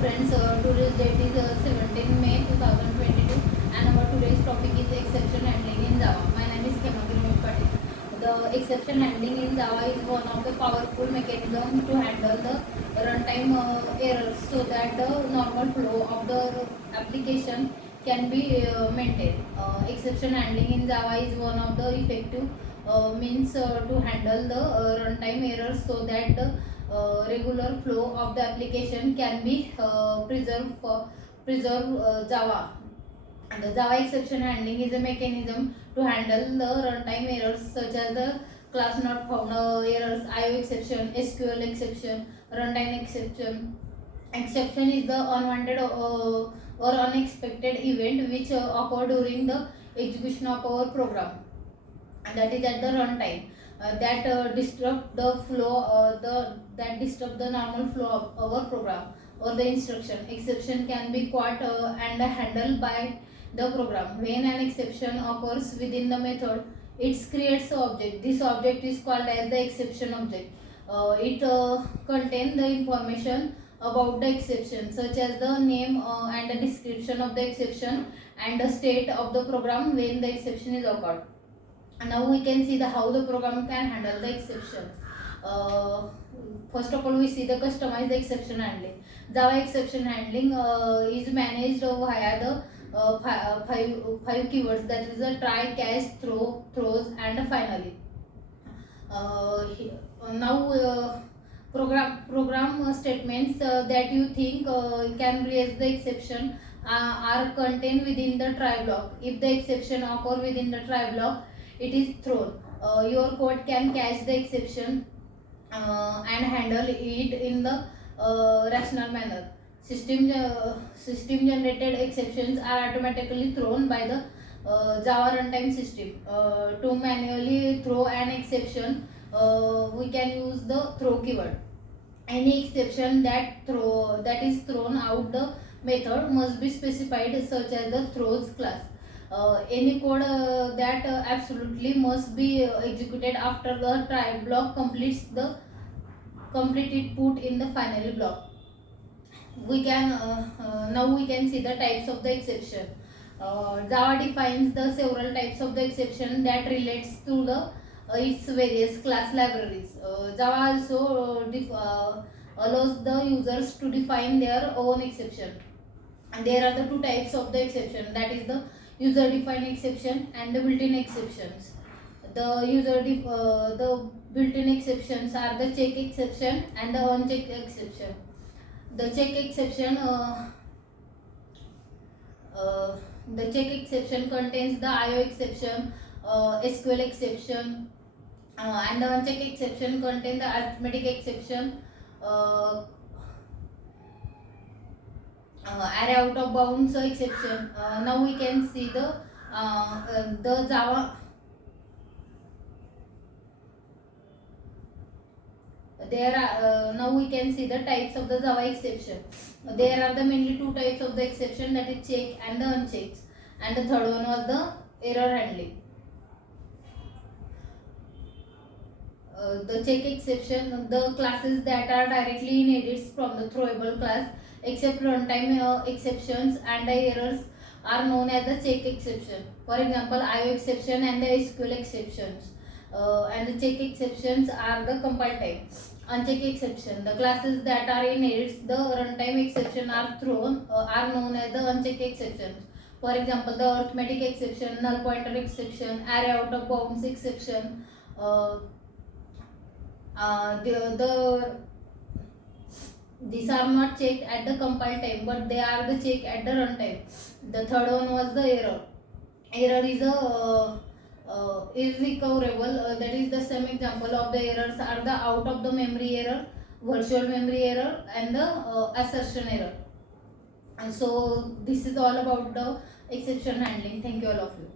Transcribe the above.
friends, today's date is 17 May 2022 and our today's topic is exception handling in Java. My name is Khemagiri Ramesh Patil. The exception handling in Java is one of the powerful mechanism to handle the runtime errors so that the normal flow of the application can be maintained. Exception handling in Java is one of the effective means to handle the runtime errors so that the regular flow of the application can be preserve Java. And the Java exception handling is a mechanism to handle the runtime errors such as the class not found errors, IO exception, SQL exception, runtime exception. Exception is the unwanted or unexpected event which occur during the execution of our program, and that is at the runtime that disrupt the flow disrupt the normal flow of our program or the instruction. Exception can be caught and handled by the program. When an exception occurs within the method, it creates an object. This object is called as the exception object. It contains the information about the exception such as the name and the description of the exception and the state of the program when the exception is occurred. And now we can see the how the program can handle the exception. uh, First of all, we see the customized exception handling. Java exception handling is managed via the five keywords, that is a try, catch, throws and finally. Now program statements that you think can raise the exception are contained within the try block. If the exception occur within the try block, it is thrown. Your code can catch the exception and handle it in the rational manner. System generated exceptions are automatically thrown by the Java runtime system. To manually throw an exception, we can use the throw keyword. Any exception that is thrown out the method must be specified such as the throws class. Any code that absolutely must be executed after the try block completed put in the final block. We can now we can see the types of the exception. Java defines the several types of the exception that relates to the its various class libraries. Java also allows the users to define their own exception. And there are the two types of the exception, that is the user defined exception and the built-in exceptions. The built-in exceptions are the check exception and the uncheck exception. The check exception uh, the check exception contains the IO exception, SQL exception, and the uncheck exception contains the arithmetic exception, uh, array out of bounds exception. Now we can see the Java. There are now we can see the types of the Java exception. There are the mainly two types of the exception, that is check and the unchecked, and the third one was the error handling. The check exception, the classes that are directly inherited from the throwable class except runtime exceptions and the errors are known as the check exception. For example, IO exception and the SQL exceptions. And the check exceptions are the compile time. Uncheck exception, the classes that are inherits the runtime exception are known as the uncheck exceptions. For example, the arithmetic exception, null pointer exception, array out of bounds exception. Uh, these are not checked at the compile time, but they are the check at the runtime. The third one was the error. Error is irrecoverable. That is the same example of the errors are the out of the memory error, virtual memory error, and the assertion error. And so this is all about the exception handling. Thank you all of you.